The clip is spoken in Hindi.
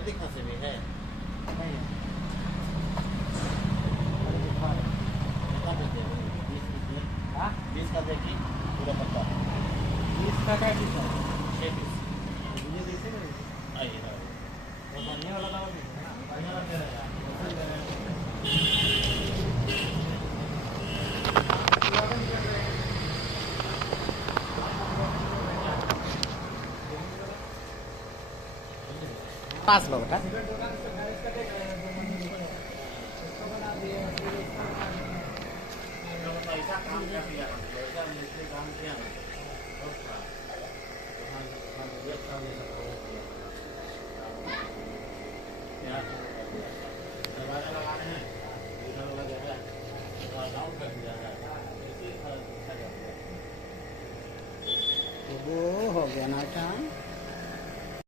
सर्दी खांसी भी है? नहीं है। कितना देते हैं? 20 में? हाँ 20 का देखिए पूरा पत्ता 20 का क्या पीस है? 6 पीस। ये देखिए ना, आइए हाँ। वो बढ़िया वाला दवा दीजिए ना। बढ़िया वाला दे रहे हैं आप। पसंद दे रहे हैं। पास लो बेटा। ऐसा काम क्या किया ना, ऐसा मिस्त्री काम किया ना, बहुत खराब। तो हम एक साल ये सब हो गया। क्या दरवाजा लगाने हैं, इधर लगे हैं, डाउन कर दिया है, इसी तरह दिखा जाता है। तो वो हो गया ना काम।